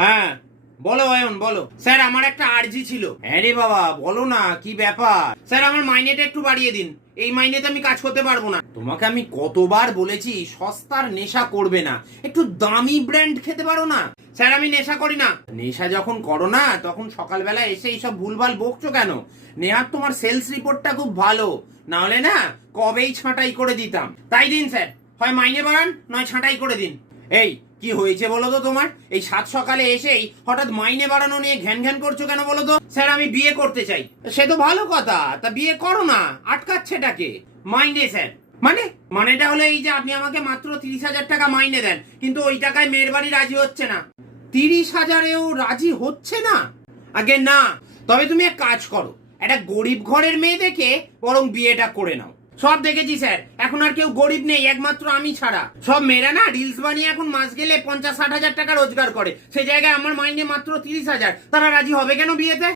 হ্যাঁ বলো অয়ন বলো। স্যার আমার একটা আর্জি ছিল। হ্যাঁ রে বাবা বলো না, কি ব্যাপার? স্যার আমার মাইনেটা একটু বাড়িয়ে দিন, এই মাইনেতে আমি কাজ করতে পারবো না। তোমাকে আমি কতবার বলেছি সস্তার নেশা করবে না, একটু দামি ব্র্যান্ড খেতে পারো না। স্যার আমি নেশা করি না। নেশা যখন করো না তখন সকালবেলা এসে এইসব ভুলভাল বকছো কেন? নেহাত তোমার সেলস রিপোর্টটা খুব ভালো, না হলে না কবেই ছাঁটাই করে দিতাম। তাই দিন স্যার, হয় মাইনে বাড়ান নয় ছাঁটাই করে দিন। এই কি হয়েছে বলো তো তোমার? এই সাত সকালে এসেই হঠাৎ মাইনে বাড়ানো নিয়ে ঘ্যান ঘ্যান করছো কেন বলো তো? স্যার আমি বিয়ে করতে চাই। সে তো ভালো কথা, তা বিয়ে করো না, আটকাচ্ছেটাকে? মাইনে স্যার মানেটা হলো এই যে আপনি আমাকে মাত্র 30,000 টাকা মাইনে দেন, কিন্তু ওই টাকায় মেয়ের বাড়ি রাজি হচ্ছে না। 30,000-এও রাজি হচ্ছে না? আগে না, তবে তুমি এক কাজ করো, একটা গরিব ঘরের মেয়ে দেখে বরং বিয়েটা করে নাও। সব দেখেছি স্যার, এখন আর কেউ গরিব নেই একমাত্র আমি ছাড়া। সব মেয়েরা না রিলস বানিয়ে এখন মাস গেলে 50-60 হাজার টাকা রোজগার করে, সেই জায়গায় আমার মাইনে মাত্র 30,000। তারা রাজি হবে কেন বিয়েতে?